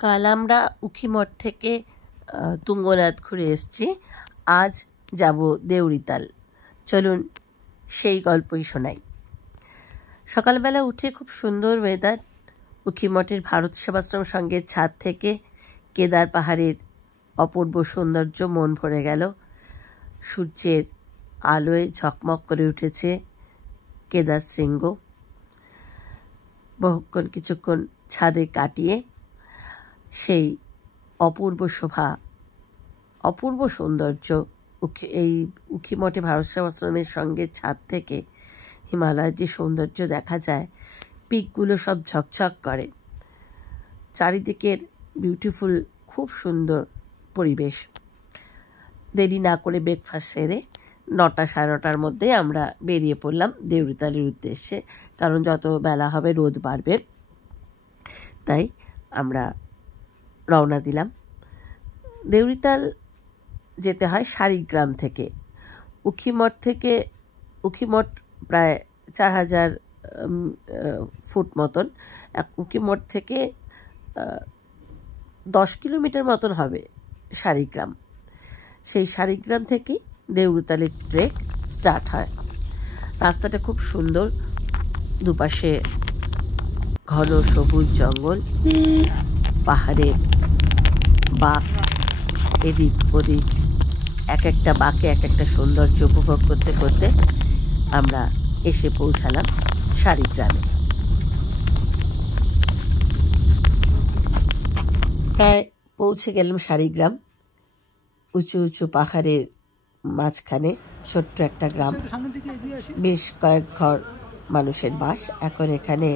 কাল আমরা উখিমঠ থেকে তুঙ্গনাথ ঘুরে এসেছি। আজ যাব দেউরিতাল। চলুন সেই গল্পই শোনাই। সকালবেলা উঠে খুব সুন্দর ওয়েদার। উখিমঠের ভারত সেবাশ্রম সঙ্গের ছাদ থেকে কেদার পাহাড়ের অপূর্ব সৌন্দর্য মন ভরে গেল। সূর্যের আলোয় ঝকমক করে উঠেছে কেদার শৃঙ্গ। বহুক্ষণ কিছুক্ষণ ছাদে কাটিয়ে সেই অপূর্ব শোভা, অপূর্ব সৌন্দর্য, এই উখিমঠে ভারত সেবাশ্রমের সঙ্গে ছাদ থেকে হিমালয়ের যে সৌন্দর্য দেখা যায়, পিকগুলো সব ঝকঝক করে। চারিদিকের বিউটিফুল, খুব সুন্দর পরিবেশ। দেরি না করে ব্রেকফাস্ট সেরে 9টা সাড়ে 9টার মধ্যে আমরা বেরিয়ে পড়লাম দেউরিতালের উদ্দেশ্যে। কারণ যত বেলা হবে রোদ বাড়বে, তাই আমরা রওনা দিলাম। দেউরিতাল যেতে হয় শাড়িগ্রাম থেকে। উখিমঠ প্রায় 4000 ফুট মতন। উখিমঠ থেকে 10 কিলোমিটার মতন হবে শাড়িগ্রাম। সেই শাড়িগ্রাম থেকেই দেউরিতালের ট্রেক স্টার্ট হয়। রাস্তাটা খুব সুন্দর, দুপাশে ঘন সবুজ জঙ্গল, পাহাড়ের বাঁক, এদিক ওদিক এক একটা বাঁকে এক একটা সৌন্দর্য উপভোগ করতে করতে আমরা এসে পৌঁছালাম শাড়িগ্রামে। প্রায় পৌঁছে গেলাম শাড়িগ্রাম। উঁচু উঁচু পাহাড়ের মাঝখানে ছোট্ট একটা গ্রাম, বেশ কয়েক ঘর মানুষের বাস। এখন এখানে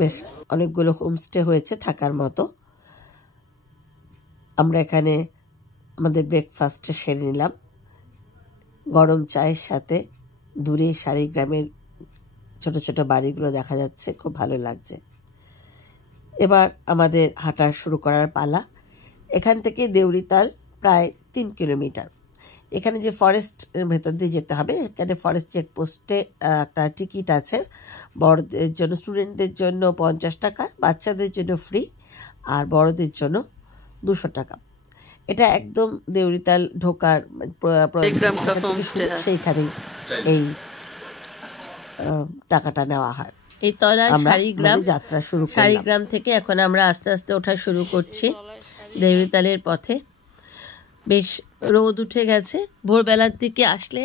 বেশ অনেকগুলো হোমস্টে হয়েছে থাকার মতো। আমরা এখানে আমাদের ব্রেকফাস্টটা সেরে নিলাম গরম চায়ের সাথে। দূরে শাড়িগ্রামের ছোট ছোট বাড়িগুলো দেখা যাচ্ছে, খুব ভালো লাগছে। এবার আমাদের হাঁটা শুরু করার পালা। এখান থেকে দেউরিতাল প্রায় 3 কিলোমিটার। এখানে যে ফরেস্টের ভেতর দিয়ে যেতে হবে, এখানে ফরেস্ট চেকপোস্টে একটা টিকিট আছে। বড়দের জন্য, স্টুডেন্টদের জন্য 50 টাকা, বাচ্চাদের জন্য ফ্রি, আর বড়দের জন্য 200 টাকা। এটা একদম দেউরিতাল ঢোকার সেইখানেই এই টাকাটা নেওয়া হয়। এই তলায় শাড়িগ্রাম যাত্রা শুরু। শাড়িগ্রাম থেকে এখন আমরা আস্তে আস্তে ওঠা শুরু করছি দেউরিতালের পথে। বেশ রোদ উঠে গেছে। ভোরবেলার দিকে আসলে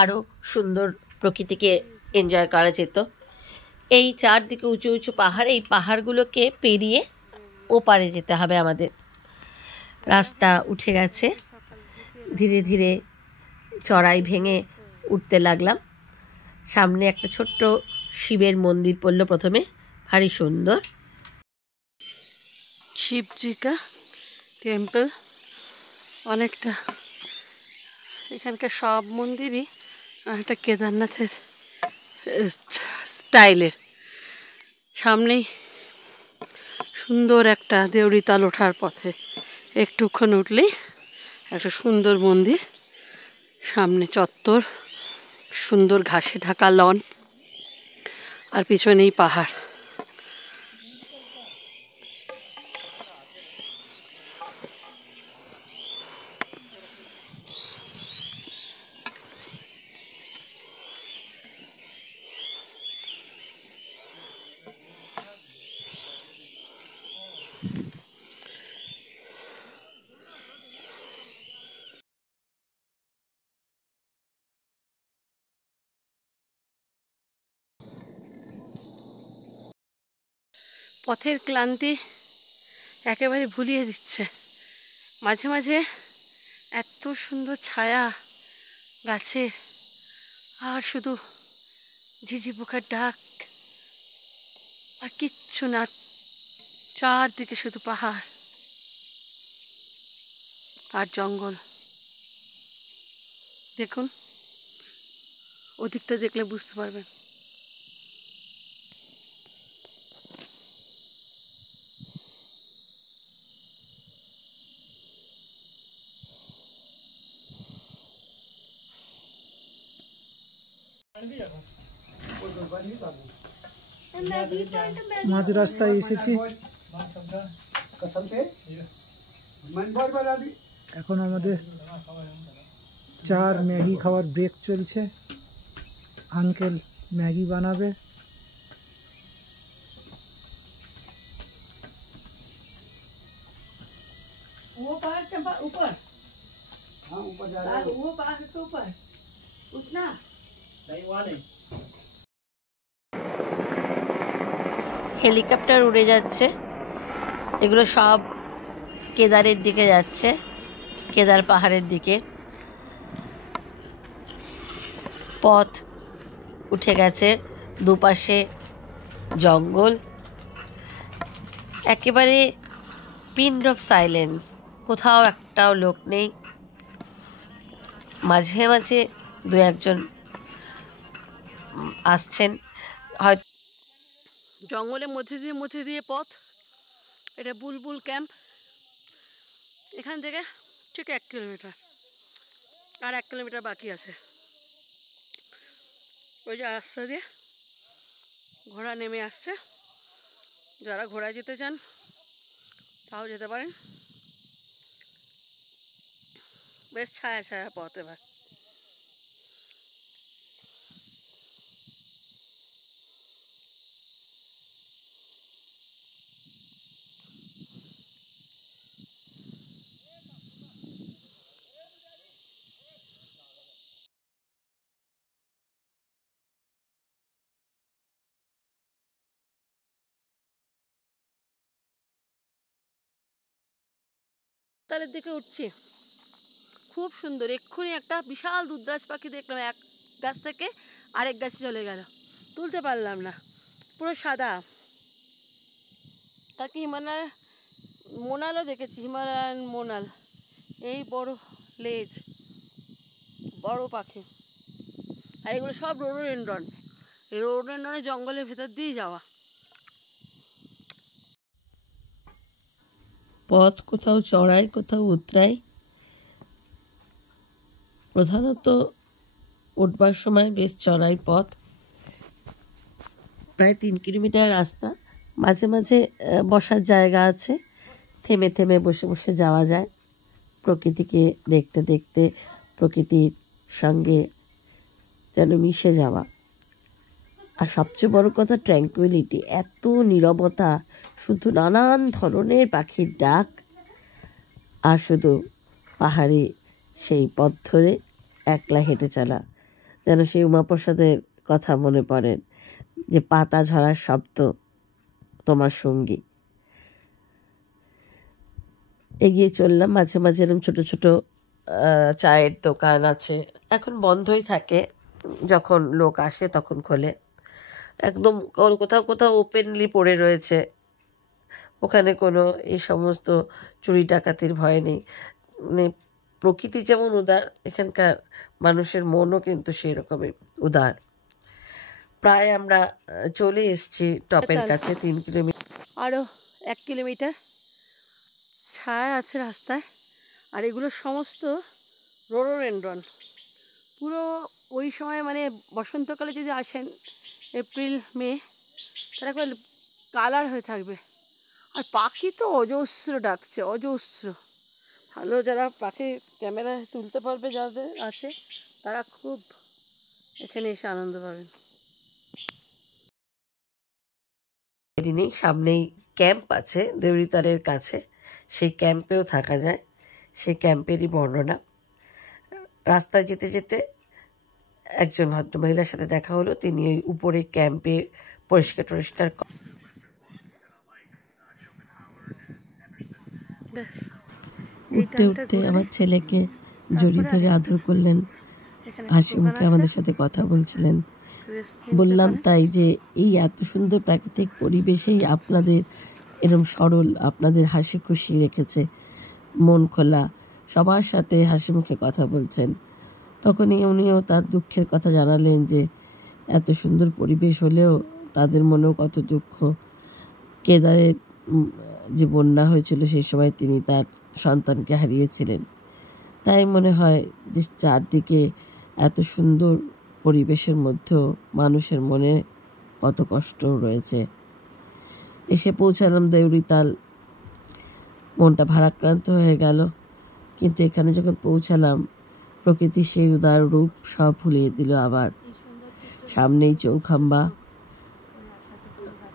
আরও সুন্দর প্রকৃতিকে এনজয় করা যেত। এই চারদিকে উঁচু উঁচু পাহাড়, এই পাহাড়গুলোকে পেরিয়ে ওপারে যেতে হবে আমাদের। রাস্তা উঠে গেছে, ধীরে ধীরে চড়াই ভেঙে উঠতে লাগলাম। সামনে একটা ছোট্ট শিবের মন্দির পড়ল প্রথমে, ভারী সুন্দর। শিবজিকা টেম্পল, অনেকটা এখানকার সব মন্দিরই একটা কেদারনাথের স্টাইলের। সামনেই সুন্দর একটা দেউরিতাল ওঠার পথে একটুক্ষণ উঠলেই একটা সুন্দর মন্দির, সামনে চত্বর, সুন্দর ঘাসে ঢাকা লন, আর পিছনেই পাহাড়। পথের ক্লান্তি একেবারে ভুলিয়ে দিচ্ছে। মাঝে মাঝে এত সুন্দর ছায়া গাছের, আর শুধু ঝিঝি পোকার ডাক, আর কিচ্ছু না। চারদিকে শুধু পাহাড় আর জঙ্গল। দেখুন, ওদিকটা দেখলে বুঝতে পারবেন। মাঝ রাস্তায় এসেছি, এখন আমাদের চার ম্যাগি খাওয়ার ব্রেক চলছে। আঙ্কেল ম্যাগি বানাবে। वो पहाड़ के ऊपर, हाँ ऊपर जा रहा है, वो पहाड़ के ऊपर उठना नहीं, वहाँ नहीं। হেলিকপ্টার উড়ে যাচ্ছে, এগুলো সব কেদারের দিকে যাচ্ছে, কেদার পাহাড়ের দিকে। পথ উঠে গেছে, দুপাশে জঙ্গল, একেবারে পিন অফ সাইলেন্স, কোথাও একটাও লোক নেই। মাঝে মাঝে দু একজন আসছেন, হয়তো জঙ্গলের মধ্যে দিয়ে পথ। এটা বুলবুল ক্যাম্প, এখান থেকে ঠিক 1 কিলোমিটার, আর 1 কিলোমিটার বাকি আছে। ওই যে রাস্তা দিয়ে ঘোড়া নেমে আসছে, যারা ঘোড়ায় যেতে চান তাও যেতে পারেন। বেশ ছায়া ছায়া পথ। এবার তালের দিকে উঠছি, খুব সুন্দর। এক্ষুনি একটা বিশাল দুধরাজ পাখি দেখলাম, এক গাছ থেকে আরেক গাছে চলে গেল, তুলতে পারলাম না, পুরো সাদা। তাকে হিমালয় মোনালও দেখেছি, হিমালয়ান মোনাল, এই বড় লেজ, বড় পাখি। আর এগুলো সব রোডোডেনড্রন, এই রোডোডেনড্রনের জঙ্গলের ভেতর দিয়েই যাওয়া। পথ কোথাও চড়াই, কোথাও উতরাই। প্রধানত উঠবার সময় বেশ চড়াই পথ, প্রায় 3 কিলোমিটার রাস্তা। মাঝে মাঝে বসার জায়গা আছে, থেমে থেমে বসে বসে যাওয়া যায়, প্রকৃতিকে দেখতে দেখতে, প্রকৃতির সঙ্গে যেন মিশে যাওয়া। আর সবচেয়ে বড় কথা ট্র্যাঙ্কুইলিটি, এত নীরবতা, শুধু নানান ধরনের পাখির ডাক, আর শুধু পাহাড়ি সেই পথ ধরে একলা হেঁটে চলা। যেন সেই উমাপ্রসাদের কথা মনে পড়েন, যে পাতা ঝরার শব্দ তোমার সঙ্গী। এগিয়ে চললাম, মাঝে মাঝে এরকম ছোটো ছোটো চায়ের দোকান আছে, এখন বন্ধই থাকে, যখন লোক আসে তখন খোলে। একদম কোথাও কোথাও ওপেনলি পড়ে রয়েছে, ওখানে কোনো এই সমস্ত চুরি ডাকাতির ভয় নেই। মানে প্রকৃতি যেমন উদার, এখানকার মানুষের মনও কিন্তু সেই রকমই উদার। প্রায় আমরা চলে এসেছি টপের কাছে, 3 কিলোমিটার, আরও 1 কিলোমিটার। ছায়া আছে রাস্তায়, আর এগুলো সমস্ত রোডোডেনড্রন। পুরো ওই সময় মানে বসন্তকালে যদি আসেন, এপ্রিল মে, তারা একবার কালার হয়ে থাকবে। আর পাখি তো অজস্র ডাকছে, অজস্র। ভালো যারা পাখি ক্যামেরায় তুলতে পারবে, যাদের আছে, তারা খুব এখানে এসে আনন্দ পাবেন। নেই, সামনেই ক্যাম্প আছে দেউরিতালের কাছে, সেই ক্যাম্পেও থাকা যায়, সেই ক্যাম্পেরই বর্ণনা। রাস্তায় যেতে যেতে একজন ভদ্রমহিলার সাথে দেখা হলো, তিনি ওই উপরে ক্যাম্পে পরিষ্কার উঠতে উঠতে আমার ছেলেকে জড়িয়ে ধরে আদর করলেন, হাসি মুখে আমাদের সাথে কথা বলছিলেন। বললাম তাই যে এই এত সুন্দর প্রাকৃতিক পরিবেশেই আপনাদের এরম সরল, আপনাদের হাসি খুশি রেখেছে, মন খোলা, সবার সাথে হাসি মুখে কথা বলছেন। তখনই উনিও তার দুঃখের কথা জানালেন, যে এত সুন্দর পরিবেশ হলেও তাদের মনেও কত দুঃখ। কেদারের যে বন্যা হয়েছিল সেই সময় তিনি তার সন্তানকে হারিয়েছিলেন। তাই মনে হয় যে চারদিকে এত সুন্দর পরিবেশের মধ্যেও মানুষের মনে কত কষ্ট রয়েছে। এসে পৌঁছালাম দেউরিতাল মনটা ভারাক্রান্ত হয়ে গেল। কিন্তু এখানে যখন পৌঁছালাম, প্রকৃতির সেই উদার রূপ সব ভুলিয়ে দিল আবার। সামনেই চৌখাম্বা,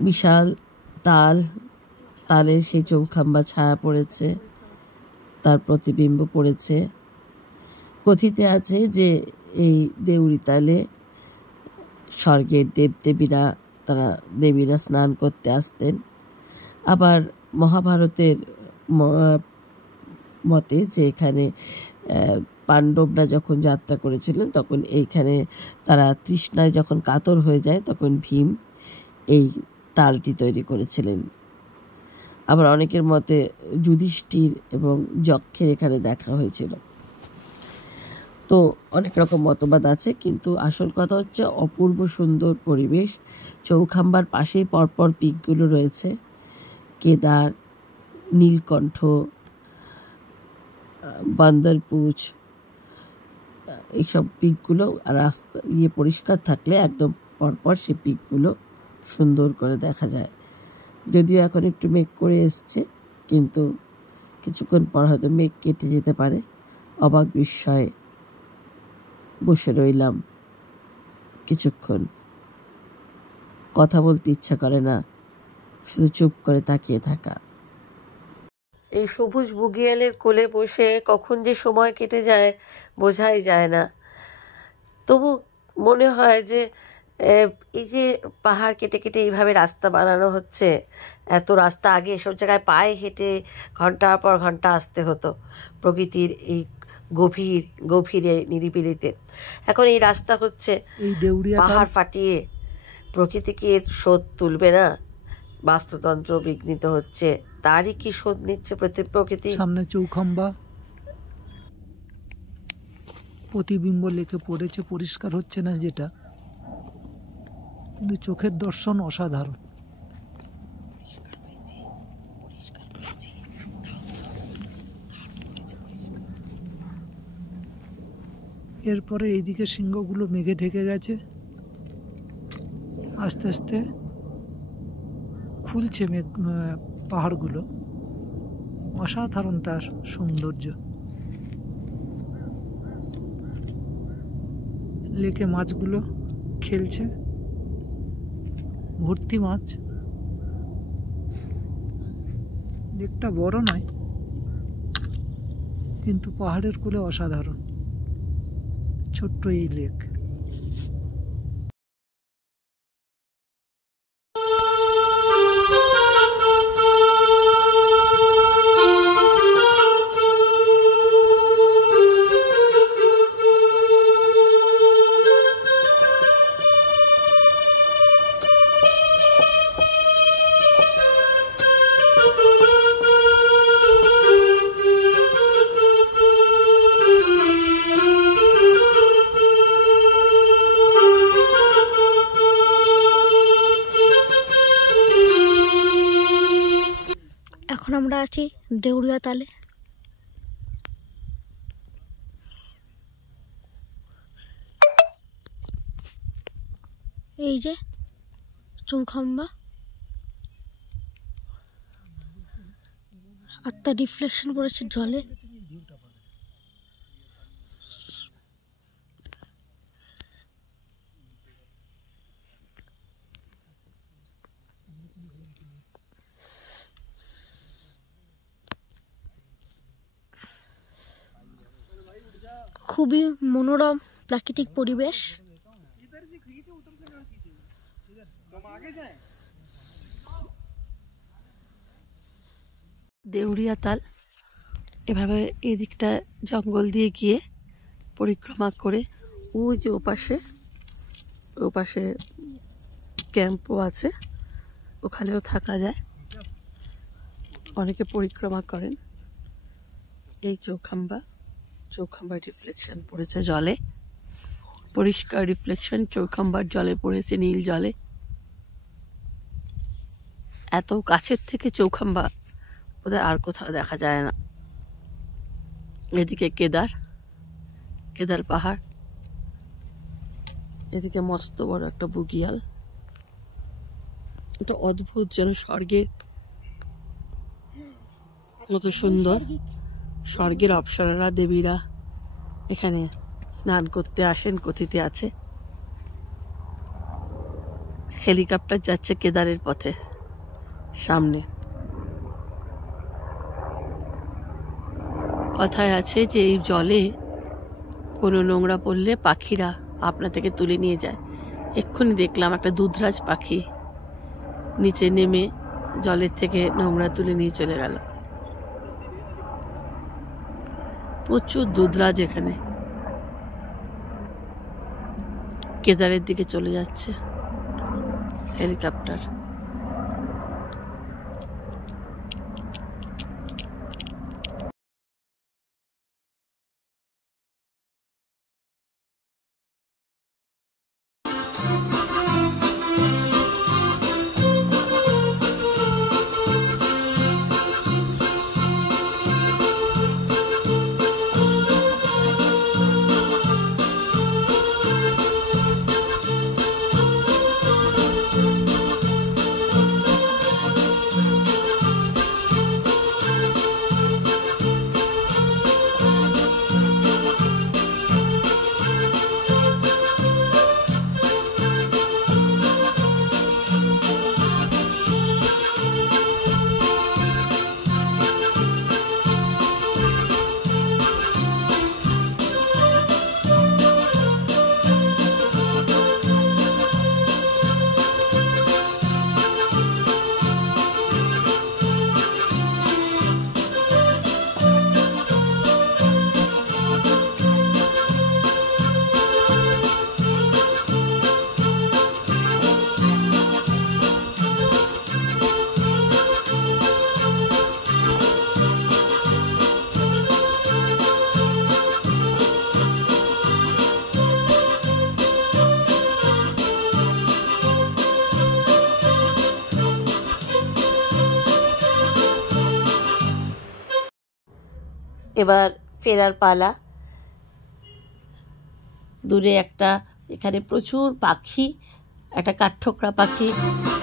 বিশাল তালে সেই চৌখাম্বা ছায়া পড়েছে, তার প্রতিবিম্ব পড়েছে। কথিতে আছে যে এই দেউড়ি তালে স্বর্গের দেবদেবীরা, দেবীরা স্নান করতে আসতেন। আবার মহাভারতের মতে যে এখানে পাণ্ডবরা যখন যাত্রা করেছিলেন, তখন এইখানে তারা তৃষ্ণায় যখন কাতর হয়ে যায়, তখন ভীম এই তালটি তৈরি করেছিলেন। আবার অনেকের মতে যুধিষ্ঠির এবং যক্ষের এখানে দেখা হয়েছিল। তো অনেক রকম মতবাদ আছে, কিন্তু আসল কথা হচ্ছে অপূর্ব সুন্দর পরিবেশ। চৌখাম্বার পাশেই পরপর পিকগুলো রয়েছে, কেদার, নীলকণ্ঠ, বান্দরপুছ, এইসব পিকগুলো রাস্তা পরিষ্কার থাকলে একদম পরপর সেই পিকগুলো সুন্দর করে দেখা যায়। যদিও এখন একটু মেঘ করে এসছে, কিন্তু কিছুক্ষণ পর হয়তো মেঘ কেটে যেতে পারে। অবাক বিস্ময়ে বসে রইলাম কিছুক্ষণ, কথা বলতে ইচ্ছা করে না, শুধু চুপ করে তাকিয়ে থাকা। এই সবুজ বুগিয়ালের কোলে বসে কখন যে সময় কেটে যায় বোঝাই যায় না। তবু মনে হয় যে এই যে পাহাড় কেটে কেটে এইভাবে রাস্তা বানানো হচ্ছে, এত রাস্তা আগে এসব জায়গায় পায়ে হেঁটে ঘন্টার পর ঘন্টা আসতে হতো প্রকৃতির এই গভীরে নিরিবিলিতে। এখন এই রাস্তা হচ্ছে, পাহাড় ফাটিয়ে প্রকৃতি কি এর শোধ তুলবে না? বাস্তুতন্ত্র বিঘ্নিত হচ্ছে, তারই কি শোধ নিচ্ছে প্রকৃতি? সামনে চৌখাম্বা, প্রতিবিম্ব লেকে পড়েছে, পরিষ্কার হচ্ছে না যেটা, কিন্তু চোখের দর্শন অসাধারণ। এরপরে এইদিকে সিংহগুলো মেঘে ঢেকে গেছে, আস্তে আস্তে খুলছে পাহাড়গুলো। অসাধারণ তার সৌন্দর্য। লেকে মাছগুলো খেলছে, ভর্তি মাছ। লেকটা বড় নয়, কিন্তু পাহাড়ের কোলে অসাধারণ ছোট্ট এই লেক। এখন আমরা আছি দেউড়িয়া তালে। এই যে চৌখাম্বা, আর তার রিফ্লেকশন পড়েছে জলে। খুবই মনোরম প্রাকৃতিক পরিবেশ। দেউড়িয়া তাল এভাবে এই দিকটা জঙ্গল দিয়ে গিয়ে পরিক্রমা করে ওই যে ওপাশে ক্যাম্পও আছে, ওখানেও থাকা যায়। অনেকে পরিক্রমা করেন। এই চৌখাম্বার রিফ্লেকশন পড়েছে জলে, পরিষ্কার রিফ্লেকশন চৌখাম্বার জলে পড়েছে, নীল জলে। এত কাছের থেকে চৌখাম্বা বোধহয় আর কোথাও দেখা যায় না। এদিকে কেদার পাহাড়, এদিকে মস্ত বড় একটা বুগিয়াল। এটা অদ্ভুত, যেন স্বর্গের কত সুন্দর, স্বর্গের অপ্সরারা দেবীরা এখানে স্নান করতে আসেন কথিতে আছে। হেলিকপ্টার যাচ্ছে কেদারের পথে সামনে। কথায় আছে যে এই জলে কোনো নোংরা পড়লে পাখিরা আপনা থেকে তুলে নিয়ে যায়। এক্ষুনি দেখলাম একটা দুধরাজ পাখি নিচে নেমে জলের থেকে নোংরা তুলে নিয়ে চলে গেল। প্রচুর দুধরাজ এখানে কেদারের দিকে চলে যাচ্ছে হেলিকপ্টার। এবার ফেরার পালা। দূরে একটা এখানে প্রচুর পাখি, একটা কাঠঠোকরা পাখি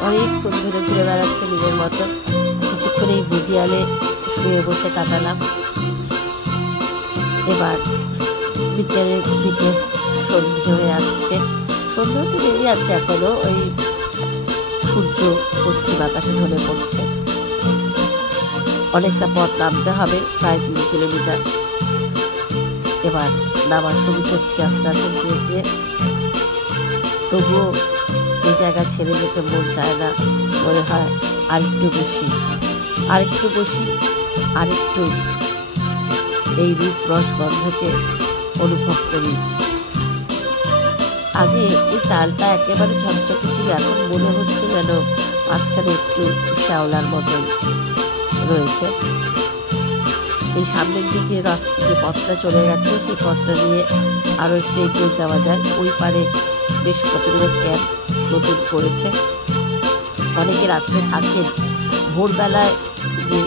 অনেকক্ষণ ধরে ঘুরে বেড়াচ্ছে নিজের মতো। কিছুক্ষণ এই বুদিয়ালে শুয়ে বসে কাটালাম। এবার বিকেলের দিকে সন্ধে হয়ে আসছে, সন্ধে হতে দেরি আছে এখনো, ওই সূর্য পশ্চিম আকাশে ঢলে পড়ছে। অনেকটা পথ নামতে হবে, প্রায় 3 কিলোমিটার। এবার নামা শুরু করছি আস্তে আস্তে ধীরে ধীরে। তবুও এই জায়গা ছেড়ে যেতে মন চায় না, মনে হয় আরেকটু বসি আরেকটু এই রূপ রস গন্ধকে অনুভব করি। আগে এই তালটা একেবারে ঝকঝকে ছিল, এখন মনে হচ্ছে যেন মাঝখানে একটু শ্যাওলার মতন রয়েছে। এই সামনের দিকে যে পথটা চলে গেছে, সেই পথটা দিয়ে আরো একটু এগিয়ে যাওয়া যায়। ওই পারে বেশ কতগুলো ক্যাম্প নতুন করেছে, অনেকে রাত্রে থাকেন। ভোরবেলায় যে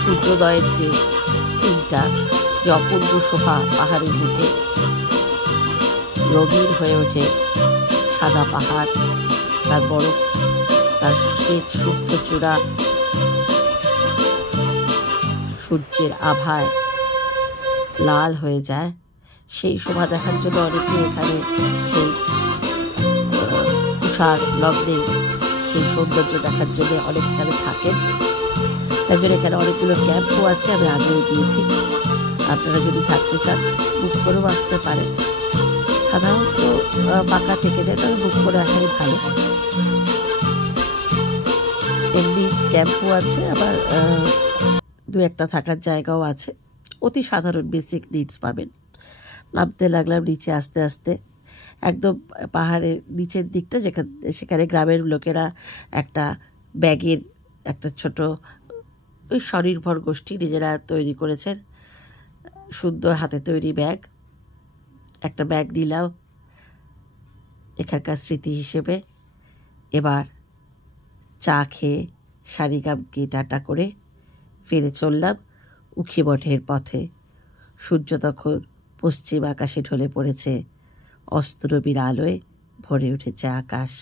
সূর্যোদয়ের যে সিনটা, যে অপূর্ব শোভা পাহাড়ের বুকে, রঙিন হয়ে ওঠে সাদা পাহাড়, তার বরফ, তার শ্বেত শুভ্র চূড়া সূর্যের আভায় লাল হয়ে যায়। সেই শোভা দেখার জন্য অনেকে এখানে সেই তুষার লগ্নে সেই সৌন্দর্য দেখার জন্য অনেকখানে থাকেন। তার জন্য এখানে অনেকগুলো ক্যাম্পও আছে, আমি আগেও দিয়েছি। আপনারা যদি থাকতে চান বুক করেও আসতে পারেন। সাধারণত ফাঁকা থেকে যায়, তবে বুক করে আসাই ভালো। এমনি ক্যাম্পও আছে, আবার 2-1টা থাকার জায়গাও আছে। অতি সাধারণ বেসিক নিডস পাবেন। নামতে লাগলাম নিচে আস্তে আস্তে, একদম পাহাড়ের নিচের দিকটা, সেখানে গ্রামের লোকেরা একটা ব্যাগের একটা ছোট ওই স্বনির্ভর গোষ্ঠী নিজেরা তৈরি করেছেন, সুন্দর হাতে তৈরি ব্যাগ। একটা ব্যাগ নিলাম এখানকার স্মৃতি হিসেবে। এবার চা খেয়ে সারিগামকে টাটা করে ফিরে চললাম উখি মঠের পথে। সূর্য তখন পশ্চিম আকাশে ঢলে পড়েছে, অস্তরবীর আলোয় ভরে উঠেছে আকাশ।